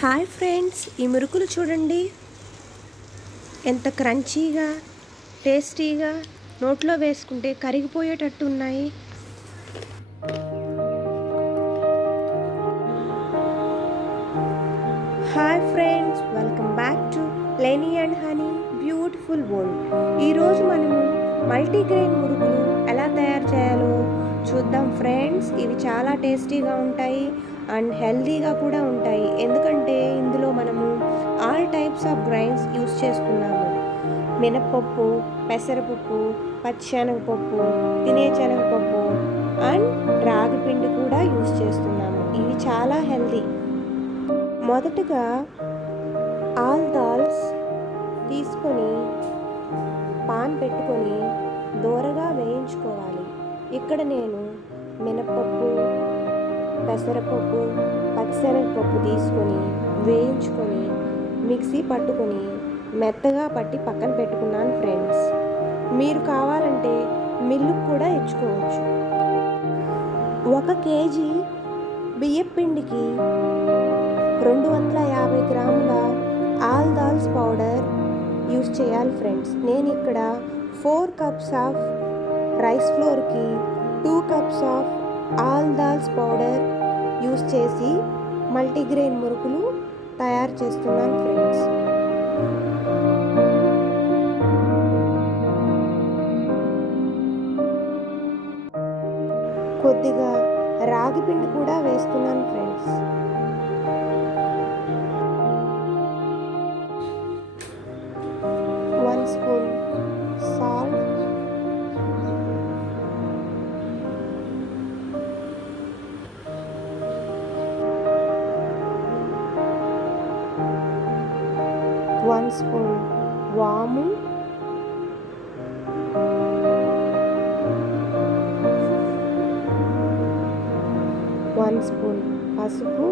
Hi friends, ఈ మురుకులు చూడండి ఎంత క్రంచీగా టేస్టీగా నోట్లో వేసుకుంటే కరిగిపోయేటట్టు ఉన్నాయి. Hi friends, welcome back to Leni&Honi beautiful world. ఈరోజు మనము మల్టీగ్రెయిన్ మురుకులు ఎలా తయారు చేయాలో చూద్దాం ఫ్రెండ్స్. ఇవి చాలా టేస్టీగా ఉంటాయి అండ్ హెల్తీగా కూడా ఉంటాయి, ఎందుకంటే ఇందులో మనము all types of grains use చేస్తున్నాము. మినప్పప్పు, పెసరపప్పు, పచ్చిశనగపప్పు, తినే శనగపప్పు అండ్ రాగి పిండి కూడా యూస్ చేస్తున్నాము. ఇవి చాలా హెల్తీ. మొదటగా ఆల్ దాల్స్ తీసుకొని పాన్ పెట్టుకొని దోరగా వేయించుకోవాలి. ఇక్కడ నేను మినప్పప్పు, పెసరపప్పు, పచ్చిశనగపప్పు తీసుకొని వేయించుకొని మిక్సీ పట్టుకొని మెత్తగా పట్టి పక్కన పెట్టుకున్నాను ఫ్రెండ్స్. మీరు కావాలంటే మిల్లుకు కూడా ఇచ్చుకోవచ్చు. 1 కేజీ బియ్యపిండికి 250 గ్రాముల ఆల్ దాల్స్ పౌడర్ యూస్ చేయాలి ఫ్రెండ్స్. నేను ఇక్కడ 4 కప్స్ ఆఫ్ రైస్ ఫ్లోర్కి 2 cups of all dals powder use చేసి మల్టీగ్రెయిన్ మురుకులు తయారు చేస్తున్నాను ఫ్రెండ్స్. కొద్దిగా రాగి పిండి కూడా వేస్తున్నాను friends. One spoon salt, one spoon వాము, 1 స్పూన్ పసుపు,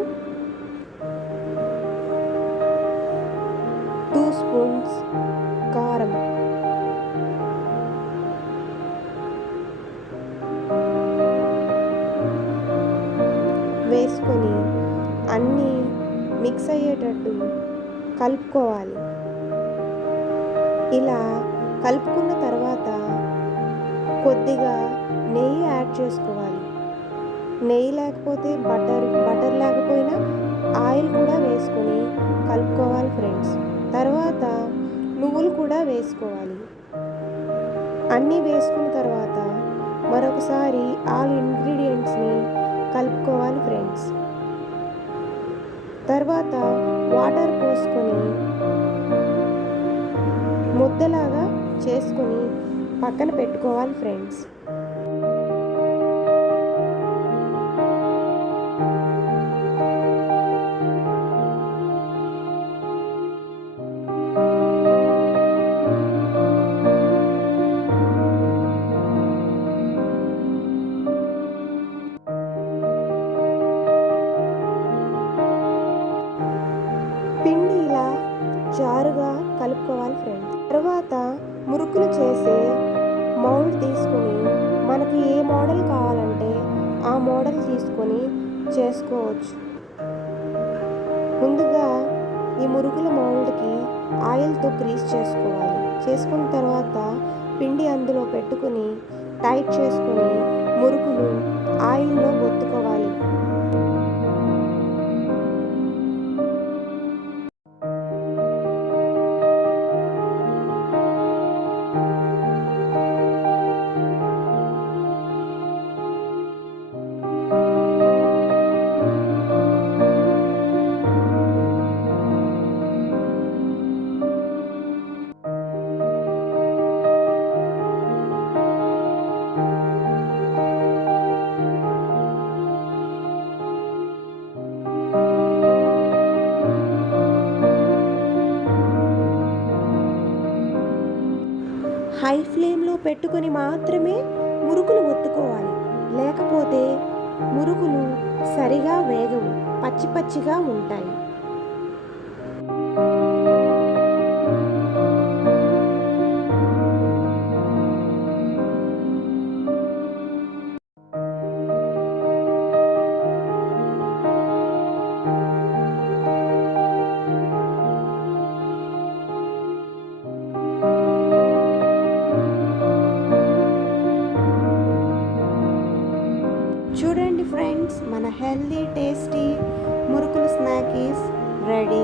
2 స్పూన్స్ కారం, వేసుకొని అన్నీ మిక్స్ అయ్యేటట్టు కలుపుకోవాలి. ఇలా కలుపుకున్న తర్వాత కొద్దిగా నెయ్యి యాడ్ చేసుకోవాలి. నెయ్యి లేకపోతే బటర్ లేకపోయినా ఆయిల్ కూడా వేసుకొని కలుపుకోవాలి ఫ్రెండ్స్. తర్వాత నువ్వులు కూడా వేసుకోవాలి. అన్నీ వేసుకున్న తర్వాత మరొకసారి ఆల్ ఇంగ్రీడియంట్స్ని కలుపుకోవాలి ఫ్రెండ్స్. తర్వాత వాటర్ పోసుకొని ముద్దలాగా చేసుకొని పక్కన పెట్టుకోవాలి ఫ్రెండ్స్. పిండి ఇలా జారుగా కలుపుకోవాలి ఫ్రెండ్స్. తర్వాత మురుకులు చేసే మౌల్డ్ తీసుకొని మనకు ఏ మోడల్ కావాలంటే ఆ మోడల్ తీసుకొని చేసుకోవచ్చు. ముందుగా ఈ మురుకుల మౌల్డ్కి ఆయిల్తో గ్రీస్ చేసుకోవాలి. చేసుకున్న తర్వాత పిండి అందులో పెట్టుకుని టైట్ చేసుకొని మురుకులు ఆయిల్లో ఒత్తుకోవాలి. హై ఫ్లేమ్లో పెట్టుకొని మాత్రమే మురుకులు ఒత్తుకోవాలి, లేకపోతే మురుకులు సరిగా వేగవు, పచ్చి పచ్చిగా ఉంటాయి. రెడీ.